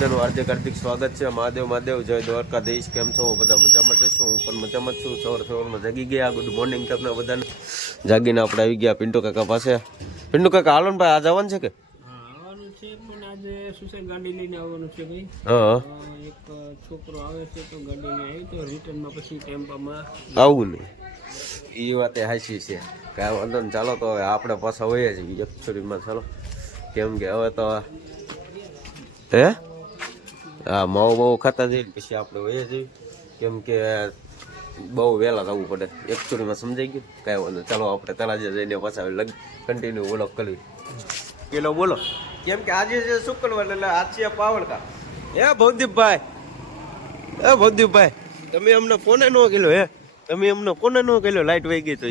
બધાનું હાર્દિક હાર્દિક સ્વાગત છે. મહાદેવ મહાદેવ જય દ્વારકાધીશ. કેમ છો? બધા મજામાં જઈશું હું પણ મજામાં જ છું. સવાર સવારમાં જાગી ગયા. ગુડ મોર્નિંગ તમને બધાને. જાગીને આપણે આવી ગયા પિન્ટુ કાકા પાસે. પિન્ટુ કાકા હાલો ને ભાઈ આ જવાનું છે કે? હા આવવાનું છે પણ આજે આવવાનું છે એક છોકરો આવે નહીં એ વાત હાચી છે. કાંઈ વાંધો નહીં. ચાલો તો હવે આપણે પાછા હોઈએ છીએ. એકચુરીમાં ચાલો. કેમ કે હવે તો હે? હા માવો બહુ ખાતા જઈએ પછી આપણે વહી છીએ કેમ કે બહુ વહેલા થવું પડે. એકચુરીમાં સમજાઈ ગયું? કાંઈ વાંધો ચાલો આપણે તળાજે જઈને પાછા લગ કન્ટિન્યુ બોલો કરવી. પેલો બોલો. કેમ કે આજે છે શુક્રવાર એટલે આજ છે પાવડકા હે ભવદીપભાઈ? હે ભવદીપભાઈ? તમે અમને ફોને ન કર્યો હે? તમે અમને ફોને ન કર્યો? લાઈટ વહી ગઈ તો.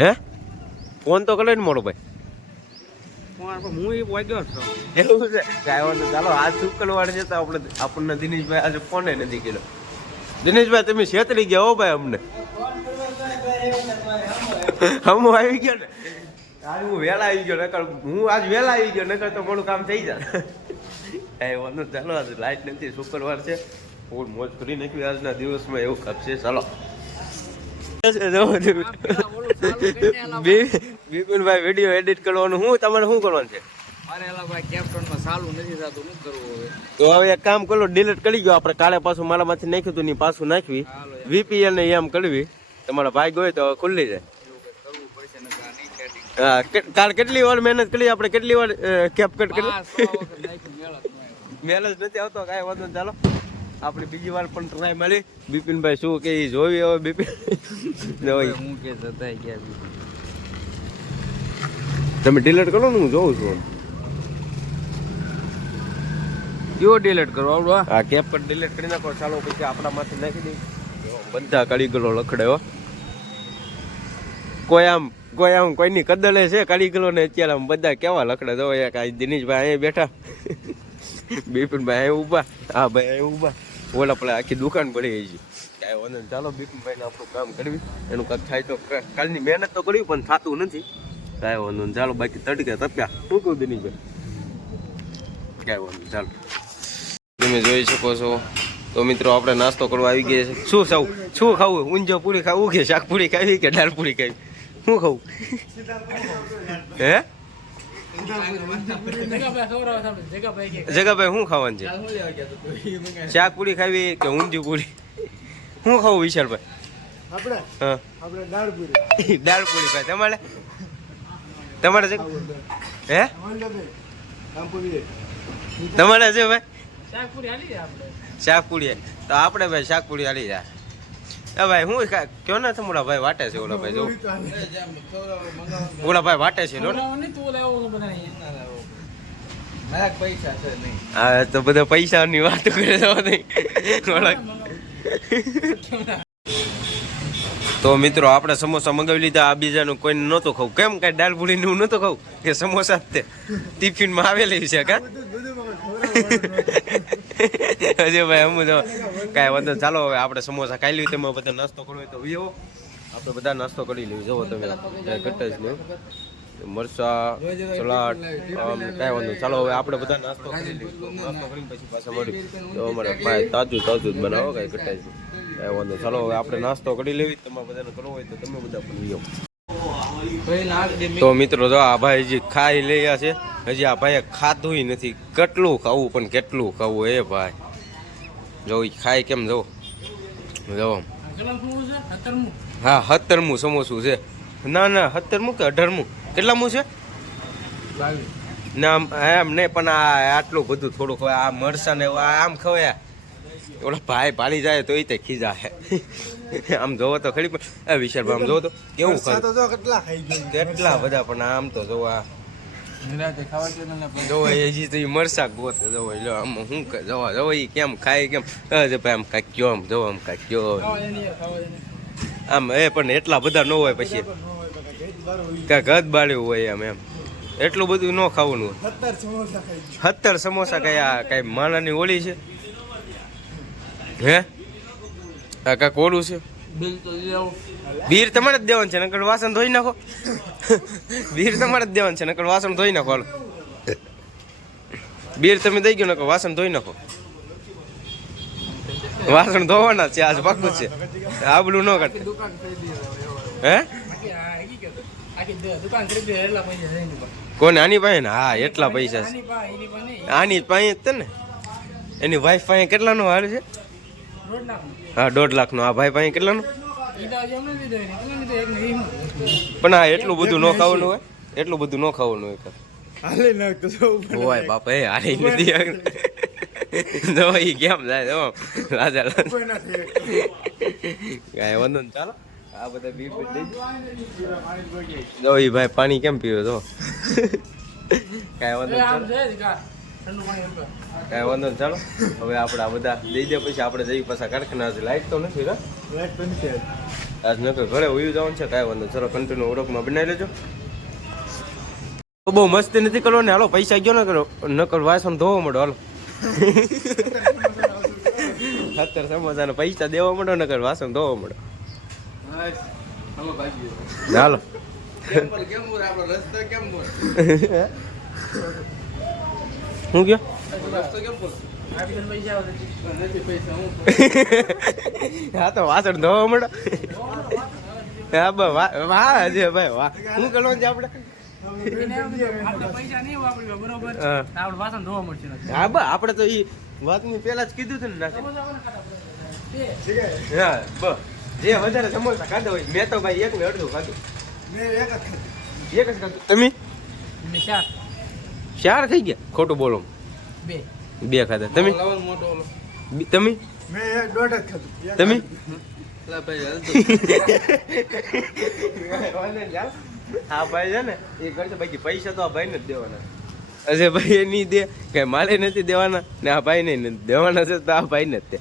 હે? ફોન તો કરે ને મોડો ભાઈ. હું એ વાગ્યો છું. છે? કાંઈ વાંધો ચાલો આજ શુક્રવાર છે તો આપણે આપણને દિનેશભાઈ આજે ફોને નથી કર્યો. દિનેશભાઈ, તમે છેતરી ગયા હો ભાઈ અમને. હમ આવી ગયો ને. આજ હું વહેલા આવી ગયો, નકર હું આજ વહેલા આવી ગયો, નકર તો મારું કામ થઈ જાય. કાંઈ વાંધો ચાલો, આજે લાઈટ નથી, શુક્રવાર છે. ફૂલ મોજ કરી નાખ્યું આજના દિવસમાં, એવું કપશે ચાલો. બિપિનભાઈ વીડિયો એડિટ કરવાનું. હું તમારે શું કરવાનું છે? મારે શું તો હવે એક કામ કરો ડિલીટ કરી ગયો આપણે. કાલે પાછું મારામાંથી નાખ્યું હતું ની પાછું નાખવી. વીપીએલ ને એમ કરવી. તમારા ભાઈ ગયો તો ખુલ્લી જાય. હા કાલ કેટલી વાર મહેનત કરી આપણે કેટલી વાર કેપ કટ કરી? મેલ જ નથી આવતો કાંઈ વાંધો ચાલો. આપણી બીજી વાર પણ ટ્રાય મળી. બિપિનભાઈ શું કે એ જોવી હવે બિપિન? હું કે જતા ગયા તમે ડિલેટ કરો ને હું જોઉં છું કયો ડિલેટ કરો? આવડો આ કેપ પર ડિલેટ કરી નાખો ચાલો પછી આપણા માથે નાખી દઈ બધા કાળીગલો લખડે કોઈ આમ કોઈ આમ કોઈની કદલે છે કાળીગલો ને અત્યારે આમ બધા કેવા લખડે? જો એક આ દિનેશભાઈ અહીંયા બેઠા. બિપિનભાઈ અહીં ઊભા. હા ભાઈ અહીં ઊભા. ઓલા આપણે આખી દુકાન પડી ગઈ છે. કાંઈ વાંધો ચાલો બિપિનભાઈને આપણું કામ કરવી. એનું કાંઈક થાય તો કાલની મહેનત તો કરવી, પણ થતું નથી. કાંઈ વાંધો ચાલો બાકી તડકે તપ્યા. શું કહું ભાઈ કાંઈ વાંધો ચાલો. તમે જોઈ શકો છો. તો મિત્રો, આપણે નાસ્તો કરવા આવી ગયા છે. શું સૌ શું ખાવું? ઊંજો પૂરી ખાવું કે શાક પૂરી ખાવી કે દાળ પૂરી ખાવી? શું ખાવું? હે? જગાભાઈ શું ખાવાનું છે? શાક પૂરી ખાવી કે ઊંધિયું પૂરી? શું ખાવું વિશાલભાઈ? આપણે? હા. આપણે દાળ પૂરી. દાળ પૂરી ભાઈ તમારે? તમારે છે? હે? તમારે છે ભાઈ? શાકપુરી હાલી જાય આપણે. શાકપુડી તો આપણે ભાઈ શાકપુડી હાલી જાય ભાઈ હું કયો ને તમારા ભાઈ વાટે છે ઓલા ભાઈ જો ઓલા ભાઈ વાટે છે ને તું બધા પૈસા હા તો બધા પૈસાની વાતો કરે તો મિત્રો આપણે સમોસા મંગાવી લીધા આ બીજાનું કોઈને નહોતું ખાવું. કેમ કાંઈ દાળ પૂરીનું નહોતું ખાવું? કે સમોસા જ તે ટિફિનમાં આવેલી છે કા? હજુ ભાઈ અમુ જો કાંઈ વાંધો. ચાલો હવે આપણે સમોસા ખાઈ લઈએ. તેમાં બધા નાસ્તો કરવો હોય તો વિયો આપણે બધા નાસ્તો કરી લઈએ. જુઓ તમે જ નહીં. મરચા, સલાડ કાંઈ વાંધો. ચાલો હવે આપણે બધા નાસ્તો કરી લઈએ. નાસ્તો કરીને પછી પાછા મળી તો અમારે ભાઈ તાજું તાજું જ બનાવો, કાંઈ છે કાંઈ વાંધો ચાલો હવે આપણે નાસ્તો કરી લેવી. તમારે બધાને કરવો હોય તો તમે બધા પણ વિવો તો મિત્રો, જો આ ભાઈ જે ખાઈ લઈ છે. હજી આ ભાઈએ ખાધું નથી. કેટલું ખાવું પણ કેટલું ખાવું એ ભાઈ. જો ખાય કેમ જો. જો. હા સત્તરમું સમોસું છે. ના ના સત્તરમું કે અઢારમું? કેટલામું છે? ના એમ નહીં પણ આ આટલું બધું થોડુંક આ મરસા ને આમ ખવાયા. ઓલા ભાઈ પાણી જાય તો એ તે ખીજા આમ જોવો તો ખરી પણ એ વિશાલભાઈ આમ જોવો તો કેવું કેટલા કેટલા બધા પણ આમ તો જો આ નિરાતે ખાવા દે ને જો એ હજી તો મરસા ગોતે જો લો આમ શું કે જવા જો કેમ ખાય કેમ? અ ભાઈ આમ કાંઈક કયો આમ જો આમ કાંઈક કયો. આમ એ પણ એટલા બધા ન હોય પછી. કાંઈક હદ બાળ્યું હોય આમ એમ. એટલું બધું ન ખાવાનું સત્તર સમોસા સમોસા કઈ આ કઈ માણાની ઓળી છે? હે? આ કાંઈક ઓળું છે? બીર તમારે જ દેવાનું છે નકર વાસણ ધોઈ નાખો. બીર તમારે જ દેવાનું છે નકર વાસણ ધોઈ નાખો હાલો. બીર તમે દઈ ગયો ને વાસણ ધોઈ નાખો. વાસણ ધોવાના છે આજ પાકું છે. આબલું ન કાઢે હે. કોને? આની પાસે ને હા એટલા પૈસા છે. આની પાસે જ ને? એની વાઈફ પાસે કેટલાનો હાલ છે? હા દોઢ લાખનો. આ ભાઈ પાસે કેટલાનો? ઈ તો હજી અમને લીધો એને. અમને લીધો એક ને પણ આ એટલું બધું ન ખાવાનું હોય. એટલું બધું ન ખાવાનું હોય હાલે નાખતો હોય બાપા એ નથી જો ઈ કેમ જાય જો રાજા ના. કાંઈ વાંધો નહીં ચાલો. આ બધા બી જો ઈ ભાઈ પાણી કેમ પીવે તો કાંઈ વાંધો કાંઈ વાંધો નહીં ચાલો. હવે આપણે આ બધા દઈ દે પછી આપણે જઈએ પાછા કારખાના. લાઈટ તો નથી રા લાઈટ બંધ છે આજ નકર ઘરે ઉયું જવાનું છે કાંઈ વાંધો નહીં. ચલો કન્ટિન્યુ ઓળખમાં બનાવી લેજો. બહુ મસ્તી નથી કરવાની. હાલો પૈસા ગયો ન કરો નકર વાસણ ધોવા મળો હાલો. અત્યારે સમોસા પૈસા દેવા મળો નકર વાસણ ધોવા મળો ચાલો હાલો. કેમ કેમ રસ્તો કેમ શું ગયો હું હા તો વાસણ ધોવા મળો હા બ વાહ વાહ છે ભાઈ વાહ શું કરવાનું છે આપણે હા. તો આપણે વાસણ ધોવા મળશે હા બા આપણે તો ઈ વાતની પહેલા જ કીધું હતું ને? હા જે વધારે સમોસા ખાધા હોય મેં તો ભાઈ એક ને અડધું ખાધું એક જ ખાધું. એક જ ખાધું તમે ને. ચાર થઈ ગયા? ખોટું બોલો. બે. બે ખાધા. તમે? તમે. આ ભાઈ છે ને એ કરશે. બાકી પૈસા તો આ ભાઈ ને જ દેવાના. અજય ભાઈ એ નહીં દે. કઈ માલે નથી દેવાના. ને આ ભાઈ ને દેવાના છે તો આ ભાઈ ને જ દે.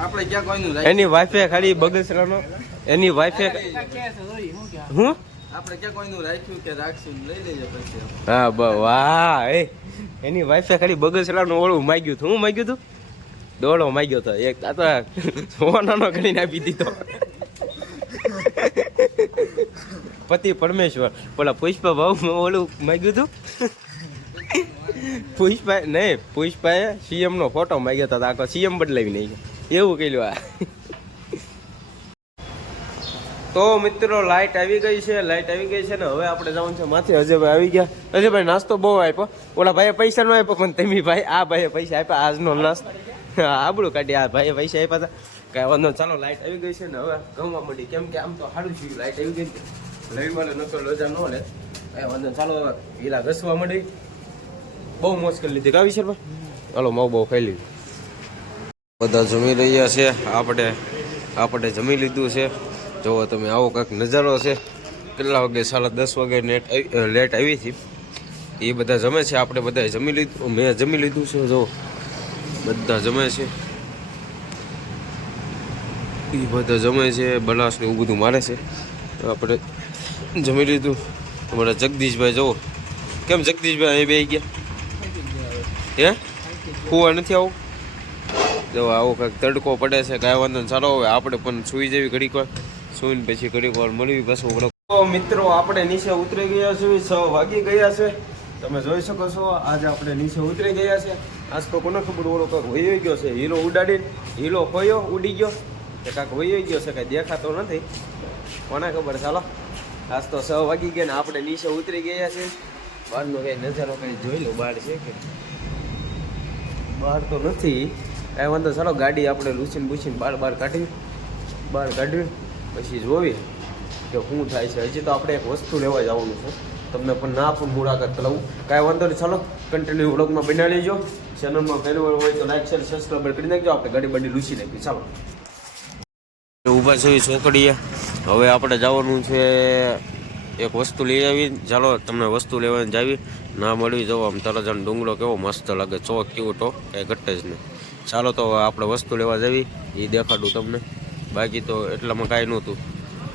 આપણે ક્યાં કોઈનું એની વાઈફે ખાલી બગસરાનો એની વાઈફે કે? હું? હા, બ, વાહ, એ, એની વાઈફે ખાલી બગસરાનું ઓળું માગ્યું હતું. માગ્યું હતું દોડો માગ્યો હતો એક, આ તો આપી દીધો. પતિ પરમેશ્વર. પેલા પુષ્પા ભાવ ઓલું માગ્યું હતું પુષ્પા નહીં સીએમ નો ફોટો માગ્યો હતો આખો સીએમ બદલાવી નહીં એવું કહ્યું આ. તો મિત્રો, લાઈટ આવી ગઈ છે, લાઈટ આવી ગઈ છે ને હવે આપણે જવાનું છે માથે. અજયભાઈ આવી ગયા. અજયભાઈ, નાસ્તો બહુ આપ્યો. ઓલા ભાઈએ પૈસા નો આપ્યો, પણ તેમી ભાઈ આ ભાઈએ પૈસા આપ્યા, આજનો નાસ્તો. આબડું કાઢી આ ભાઈએ પૈસા આપ્યા હતા. કાંઈ વાંધો. ચાલો, લાઈટ આવી ગઈ છે ને હવે ગમવા મળી કેમ કે આમ તો સારું થયું લાઈટ આવી ગઈ લઈ મળે નતો રજા ન લે. કાંઈ વાંધો. ચાલો, હવે હીરા ઘસવા મળી બહુ મુશ્કેલ લીધી. કાવી છે ચાલો મઉ બહુ ખાઈ લીધું. બધા જમી રહ્યા છે. આપણે આપણે જમી લીધું છે. જોવો તમે આવો કાંઈક નજારો છે. કેટલા વાગે? સાડા દસ વાગે નેટ લેટ આવી હતી. એ બધા જમે છે. આપણે બધા જમી લીધું મેં જમી લીધું છે. જો, બધા જમે છે. એ બધા જમે છે. બનાસ ને એવું બધું મારે છે. આપણે જમી લીધું. અમારા જગદીશભાઈ, જુઓ. કેમ જગદીશભાઈ અહીં બે ગયા? હે? કુવા નથી આવું? જો, આવો કાંઈક તડકો પડે છે. કાંઈ વાંધો સારો હવે આપણે પણ સુઈ જેવી ઘડીક વાર. સુઈને પછી ઘડીક વાર મળવી પાછું વળો મિત્રો, આપણે નીચે ઉતરી ગયા છીએ, છ વાગી ગયા છે. તમે જોઈ શકો છો, આજે આપણે નીચે ઉતરી ગયા છે. આજ તો કોને ખબર, ઓલો કાંક વયો ગયો છે. હીરો ઉડાડીને હીરો ખોયો ઉડી ગયો. કે કાંઈક વહી ગયો છે, કાંઈ દેખાતો નથી. કોને ખબર? ચાલો. આજ તો છ વાગી ગયા ને આપણે નીચે ઉતરી ગયા છે બહારનો કંઈ નજારો કંઈ જોઈ લો, બહાર છે કે? બહાર તો નથી. કાંઈ વાંધો ચાલો, ગાડી આપણે લૂસીને બૂસીને બાર બાર કાઢી બહાર કાઢવી પછી જોવી કે શું થાય છે. હજી તો આપણે એક વસ્તુ લેવા જવાનું છે. તમને પણ ના પણ મુલાકાત કરાવું કાંઈ વાંધો નહીં, ચાલો. કન્ટિન્યુ વ્લોગમાં બનાવી લેજો. ચેનલમાં પહેલું વાર હોય તો લાઈક શેર સબસ્ક્રાઈબર કરી નાખજો. આપણે ગાડી બાડી લૂસી નાખી ચાલો. ઊભા છે ચોકડીએ હવે આપણે જવાનું છે એક વસ્તુ લઈ આવી. ચાલો, તમને વસ્તુ લેવાની જાવી. ના મળવી જવો, આમ તરજણ ડુંગળો કેવો મસ્ત લાગે. ચોક કેવો તો કાંઈ ઘટે જ નહીં. ચાલો તો આપણે વસ્તુ લેવા જવી. એ દેખાડું તમને. બાકી તો એટલામાં કાંઈ નહોતું.